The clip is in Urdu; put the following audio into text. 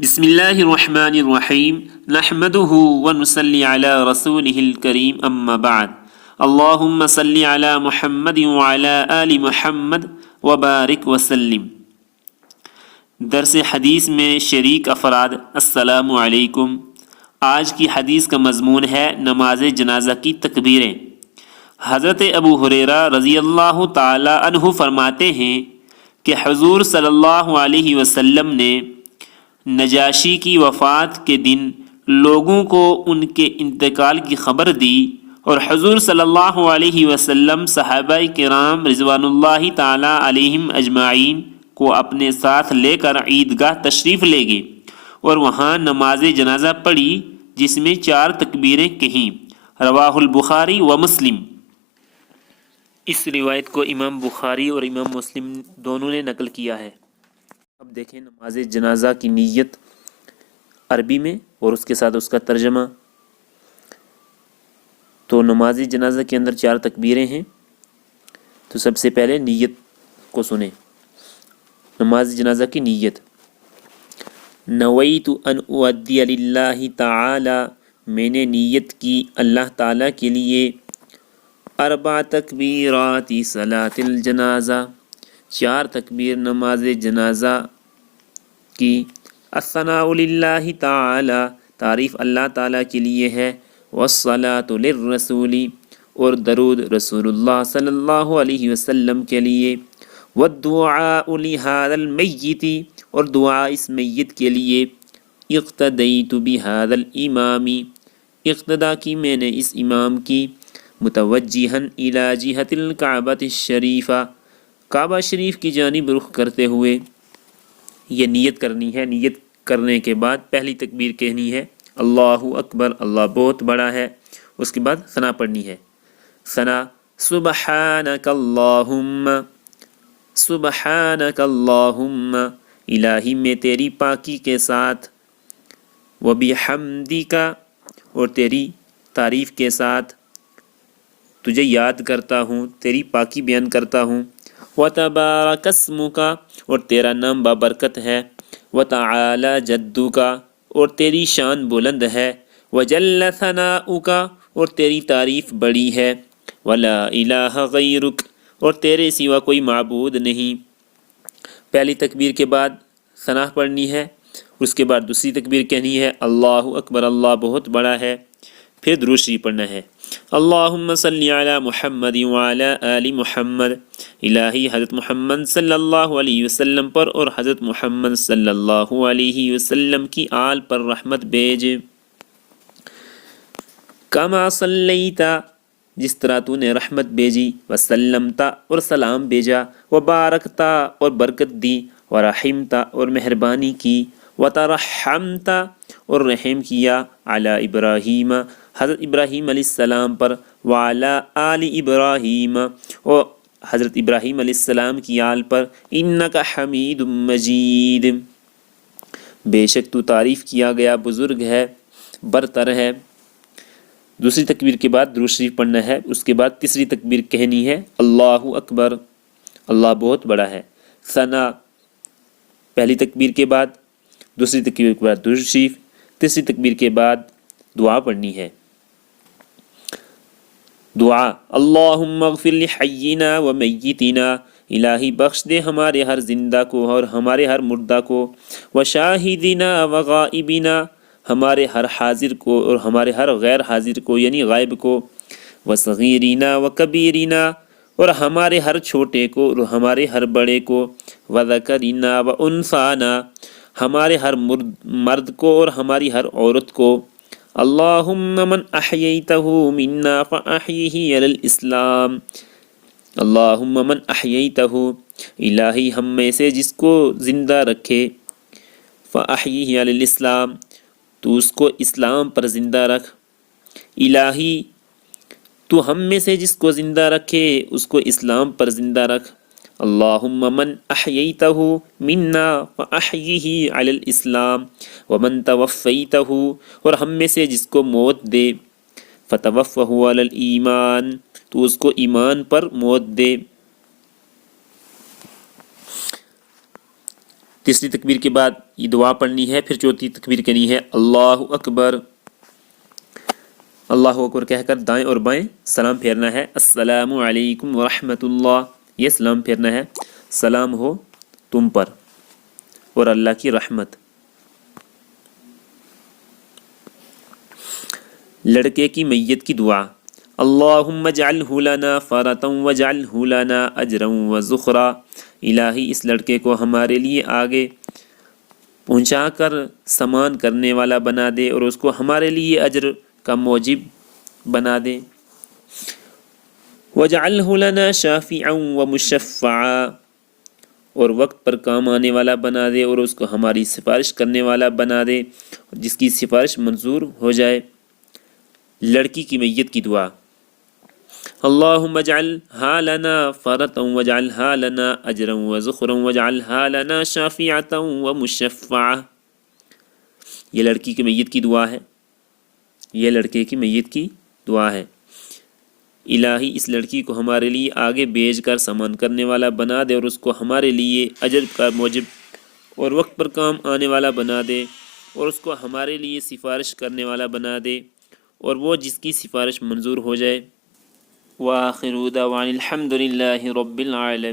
بسم اللہ الرحمن الرحیم نحمده ونصلی علی رسولہ الکریم اما بعد اللہم صلی علی محمد وعلی آل محمد وبارک وسلم۔ درس حدیث میں شریک افراد السلام علیکم۔ آج کی حدیث کا مضمون ہے نماز جنازہ کی تکبیریں۔ حضرت ابو ہریرہ رضی اللہ تعالی عنہ فرماتے ہیں کہ حضور صلی اللہ علیہ وسلم نے نجاشی کی وفات کے دن لوگوں کو ان کے انتقال کی خبر دی، اور حضور صلی اللہ علیہ وسلم صحابہ کرام رضوان اللہ تعالی علیہم اجمعین کو اپنے ساتھ لے کر عیدگاہ تشریف لے گئے اور وہاں نماز جنازہ پڑھی، جس میں 4 تکبیریں کہیں۔ رواہ البخاری و مسلم۔ اس روایت کو امام بخاری اور امام مسلم دونوں نے نقل کیا ہے۔ اب دیکھیں نماز جنازہ کی نیت عربی میں اور اس کے ساتھ اس کا ترجمہ۔ تو نماز جنازہ کے اندر 4 تکبیریں ہیں، تو سب سے پہلے نیت کو سنیں۔ نماز جنازہ کی نیت: نویت ان اؤدی للہ تعالی، میں نے نیت کی اللہ تعالیٰ کے لیے 4 تکبیرات صلاۃ الجنازہ، 4 تکبیر نماز جنازہ کی۔ الثناء للہ تعالی، تعریف اللہ تعالیٰ کے لیے ہے۔ والصلاۃ للرسول، اور درود رسول اللہ صلی اللہ علیہ وسلم کے لیے۔ والدعاء لہذا المیت، اور دعا اس میت کے لیے۔ اقتدیت بہذا الامام، اقتدا کی میں نے اس امام کی۔ متوجہا الی جہۃ الکعبۃ الشریفہ، کعبہ شریف کی جانب رخ کرتے ہوئے۔ یہ نیت کرنی ہے۔ نیت کرنے کے بعد پہلی تکبیر کہنی ہے اللہ اکبر، اللہ بہت بڑا ہے۔ اس کے بعد ثنا پڑھنی ہے۔ ثنا: سبحانک اللہم، سبحانک اللہم، الہی میں تیری پاکی کے ساتھ۔ وبحمدک، اور تیری تعریف کے ساتھ تجھے یاد کرتا ہوں، تیری پاکی بیان کرتا ہوں۔ وتبارک اسمک، اور تیرا نام بابرکت ہے۔ وتعالی جدک، اور تیری شان بلند ہے۔ وجل ثناؤک، اور تیری تعریف بڑی ہے۔ ولا الہ غیرک، اور تیرے سوا کوئی معبود نہیں۔ پہلی تکبیر کے بعد ثنا پڑھنی ہے، اس کے بعد دوسری تکبیر کہنی ہے اللہ اکبر، اللہ بہت بڑا ہے، پھر درود شریف پڑھنا ہے۔ اللہم صلی علی محمد وعلی آل محمد، الہی حضرت محمد صلی اللہ علیہ وسلم پر اور حضرت محمد صلی اللہ علیہ وسلم کی آل پر رحمت بھیج۔ کما صلیت، جس طرح تو نے رحمت بھیجی۔ وسلمت، اور سلام بھیجا۔ وبارکت، اور برکت دی۔ ورحمت، اور مہربانی کی۔ وترحمت، اور رحم کیا۔ علی ابراہیم، حضرت ابراہیم علیہ السلام پر۔ وعلی آل ابراہیم، اور حضرت ابراہیم علیہ السلام کی آل پر۔ انک حمید مجید، بے شک تو تعریف کیا گیا بزرگ ہے، برتر ہے۔ دوسری تکبیر کے بعد درود شریف پڑھنا ہے، اس کے بعد تیسری تکبیر کہنی ہے اللہ اکبر، اللہ بہت بڑا ہے۔ ثنا: پہلی تکبیر کے بعد، دوسری تکبیر کے بعد درود شریف، تیسری تکبیر کے بعد دعا پڑھنی ہے۔ دعا: اللہم اغفر لحینا و میتنا، الہی بخش دے ہمارے ہر زندہ کو اور ہمارے ہر مردہ کو۔ وشاہدنا و غائبنا، ہمارے ہر حاضر کو اور ہمارے ہر غیر حاضر کو یعنی غائب کو۔ وصغیرنا و کبیرنا، اور ہمارے ہر چھوٹے کو اور ہمارے ہر بڑے کو۔ وذکرنا و انثانا، ہمارے ہر مرد کو اور ہماری ہر عورت کو۔ اللہم من احییتہ منا فاحیہ علی الاسلام، اللہم من احییتہ، الہی ہم میں سے جس کو زندہ رکھے، فاحیہ علی الاسلام، تو اس کو اسلام پر زندہ رکھ۔ الہی تو ہم میں سے جس کو زندہ رکھے اس کو اسلام پر زندہ رکھ۔ اللہم من احییتہ منا فاحیہ علی الاسلام، ومن توفیتہ، اور ہم میں سے جس کو موت دے، فتوفہ علی الایمان، تو اس کو ایمان پر موت دے۔ تیسری تکبیر کے بعد یہ دعا پڑھنی ہے، پھر چوتھی تکبیر کرنی ہے اللہ اکبر، اللہ اکبر کہہ کر دائیں اور بائیں سلام پھیرنا ہے، السلام علیکم ورحمۃ اللہ، یہ سلام پھیرنا ہے، سلام ہو تم پر اور اللہ کی رحمت۔ لڑکے کی میت کی دعا، اللہم اجعلہ لنا فرطا واجعلہ لنا اجرا وذخرا، الہی اس لڑکے کو ہمارے لیے آگے پہنچا کر سامان کرنے والا بنا دے اور اس کو ہمارے لیے اجر کا موجب بنا دے، واجعلہ لنا شافعا ومشفعا، اور وقت پر کام آنے والا بنا دے اور اس کو ہماری سفارش کرنے والا بنا دے جس کی سفارش منظور ہو جائے۔ لڑکی کی میت کی دعا، اللہم اجعلہا لنا فرطا واجعلہا لنا اجرا وذخرا واجعلہا لنا شافعتا ومشفعا، یہ لڑکی کی میت کی دعا ہے، یہ لڑکے کی میت کی دعا ہے، الہی اس لڑکی کو ہمارے لیے آگے بھیج کر سامان کرنے والا بنا دے اور اس کو ہمارے لیے اجر کا موجب اور وقت پر کام آنے والا بنا دے اور اس کو ہمارے لیے سفارش کرنے والا بنا دے اور وہ جس کی سفارش منظور ہو جائے۔ وآخر دعوانا الحمد للہ رب العالمین۔